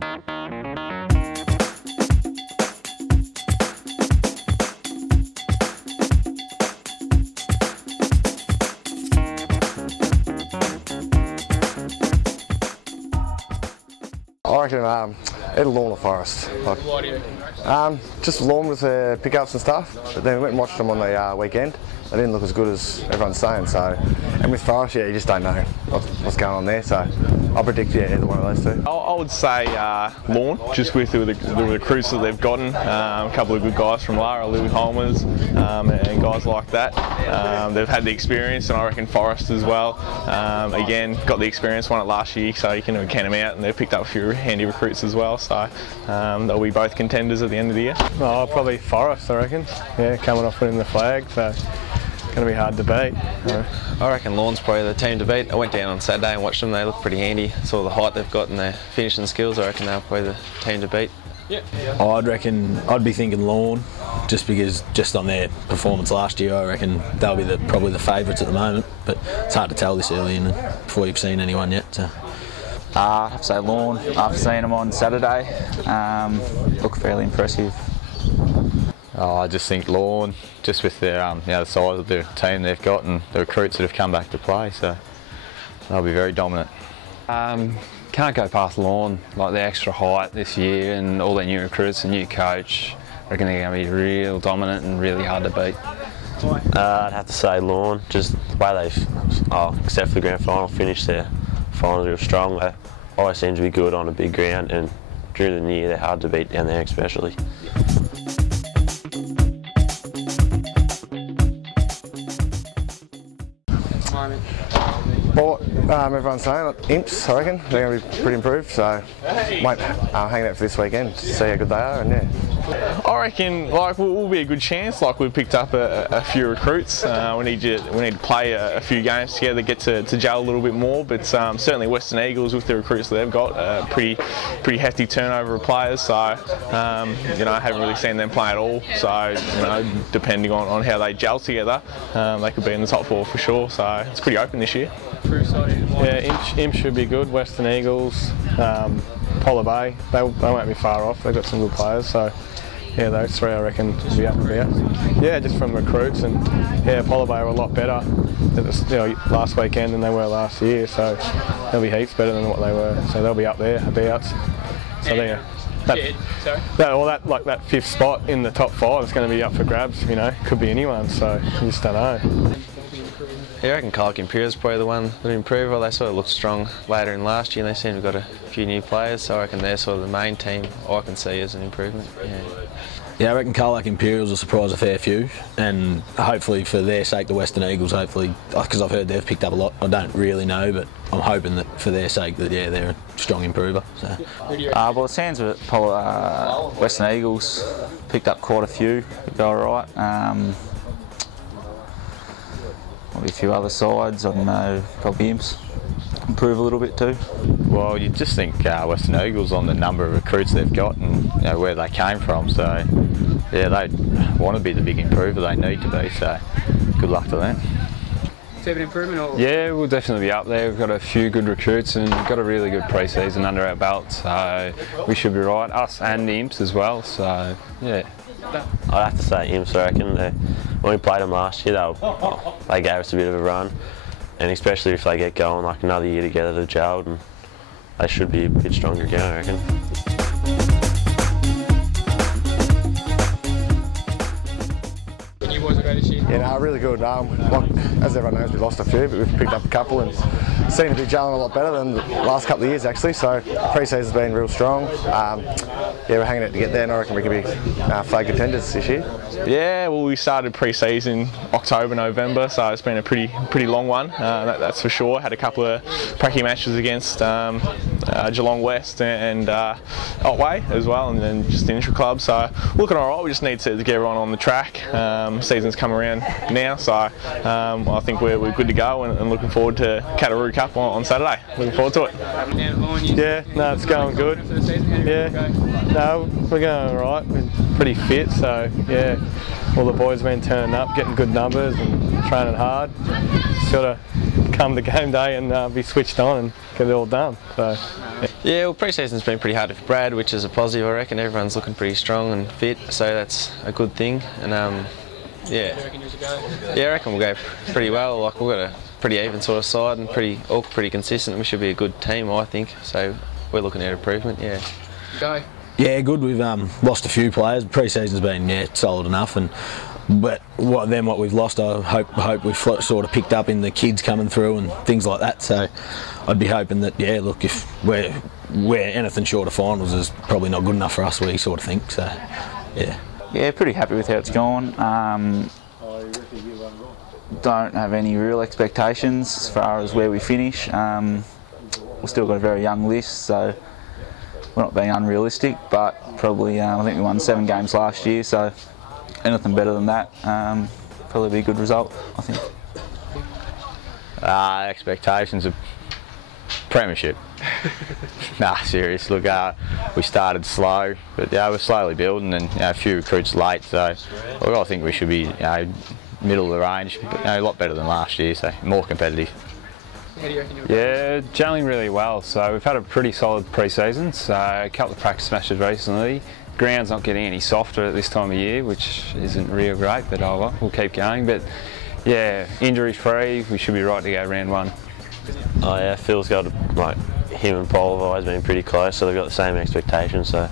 I reckon either Lorne or Forest. Why do you reckon? Just Lorne with the pickups and stuff, but then we went and watched them on the weekend. They didn't look as good as everyone's saying, so. And with Forest, yeah, you just don't know what's going on there, so I'll predict, yeah, either one of those two. I would say Lorne, just with the recruits that they've gotten. A couple of good guys from Lara, Louis Holmers, and guys like that. They've had the experience, and I reckon Forest as well. Again, got the experience, won it last year, so you can count them out, and they've picked up a few handy recruits as well, so they'll be both contenders at the end of the year. Oh, probably Forest, I reckon. Yeah, coming off winning the flag, so going to be hard to beat. I reckon Lorne's probably the team to beat. I went down on Saturday and watched them. They look pretty handy. Saw the height they've got and their finishing skills. I reckon they're probably the team to beat. Yeah. I'd reckon I'd be thinking Lorne, just because just on their performance last year, I reckon they'll be probably the favourites at the moment. But it's hard to tell this early and before you've seen anyone yet. So. I have to say Lorne. After seeing them on Saturday, look fairly impressive. Oh, I just think Lorne, just with their the size of the team they've got and the recruits that have come back to play, so they'll be very dominant. Can't go past Lorne, like the extra height this year and all their new recruits, and new coach. I reckon they're going to be real dominant and really hard to beat. I'd have to say Lorne, just the way they've, except for the grand final, finished their finals real strong. They always seem to be good on a big ground, and during the year they're hard to beat down there especially. Well, everyone's saying Imps, I reckon they're going to be pretty improved, so might hang out for this weekend to see how good they are, and yeah. I reckon we'll be a good chance. We've picked up a few recruits. We need to play a few games together, get to gel a little bit more. But certainly Western Eagles, with the recruits that they've got, pretty hefty turnover of players. So I haven't really seen them play at all. So depending on how they gel together, they could be in the top four for sure. So it's pretty open this year. Yeah, Imps should be good. Western Eagles, Polar Bay, they won't be far off. They've got some good players, so yeah, those three I reckon will be up and about. Yeah, just from recruits, and yeah, Polar Bay were a lot better last weekend than they were last year, so they'll be heaps better than what they were. So they'll be up there, abouts. So there. That fifth spot in the top five is going to be up for grabs. Could be anyone, so you just don't know. Yeah, I reckon Colac Imperials probably the one that improve. Well, they sort of looked strong later in last year, and they seem to have got a few new players, so I reckon they're sort of the main team I can see as an improvement. Yeah, I reckon Colac Imperials will surprise a fair few, and hopefully for their sake, the Western Eagles, hopefully, because I've heard they've picked up a lot. I don't really know, but I'm hoping that for their sake that they're a strong improver. So. Well, it sounds that Western Eagles picked up quite a few. Go all right. Probably a few other sides, I don't know, probably Imps improve a little bit too. Well, you just think Western Eagles on the number of recruits they've got and where they came from, so yeah, they want to be the big improver they need to be, so good luck to them. An improvement? Or? Yeah, we'll definitely be up there. We've got a few good recruits and got a really good pre-season under our belt, so we should be right. Us and the Imps as well, so yeah. I'd have to say Imps, I reckon. When we played them last year, they gave us a bit of a run, and especially if they get going like another year together, they've gelled, and they should be a bit stronger again, I reckon. Yeah, really good. As everyone knows, we lost a few, but we've picked up a couple and seem to be gelling a lot better than the last couple of years actually. So pre-season's been real strong. Yeah, we're hanging it to get there, and I reckon we can be flag contenders this year. Yeah, well, we started pre-season October, November, so it's been a pretty long one. That's for sure. Had a couple of pracky matches against Geelong West and Otway as well, and then just the intra-club. So looking all right. We just need to get everyone on the track. Season's come around now, so I think we're good to go, and looking forward to Cataroo Cup on Saturday. Looking forward to it. Yeah, no, it's going good. Yeah, no, we're going all right. We're pretty fit, so yeah, all the boys have been turning up, getting good numbers and training hard. Just got to come to game day and be switched on and get it all done. So, yeah, well, pre-season's been pretty hard for Brad, which is a positive, I reckon. Everyone's looking pretty strong and fit, so that's a good thing. And yeah, I reckon we'll go pretty well. Like, we've got a pretty even sort of side and all pretty consistent. We should be a good team, I think. So we're looking at improvement. Yeah. Go. Yeah, good. We've lost a few players. Pre-season's been solid enough, but what we've lost, I hope we've sort of picked up in the kids coming through and things like that. So I'd be hoping that look, if we're anything short of finals is probably not good enough for us. We sort of think so. Yeah. Yeah, pretty happy with how it's gone. Don't have any real expectations as far as where we finish. We've still got a very young list, so we're not being unrealistic, but probably I think we won 7 games last year, so anything better than that probably be a good result, I think. Expectations of premiership. Nah, serious. Look, we started slow, but we're slowly building, and a few recruits late. So look, I think we should be middle of the range, but a lot better than last year. So more competitive. How do you reckon Yeah, gelling really well. So we've had a pretty solid pre-season. So a couple of practice matches recently. Ground's not getting any softer at this time of year, which isn't real great, but oh well, we'll keep going. But yeah, injury free, we should be right to go round 1. Oh yeah, Phil's got, like, him and Paul have always been pretty close, so they've got the same expectations. So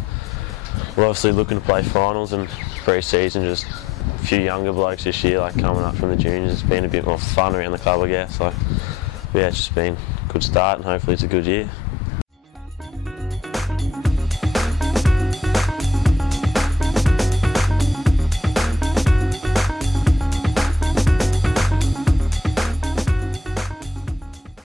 we're obviously looking to play finals, and pre-season, just a few younger blokes this year, like coming up from the juniors. It's been a bit more fun around the club, I guess. Like, yeah, it's just been a good start, and hopefully it's a good year.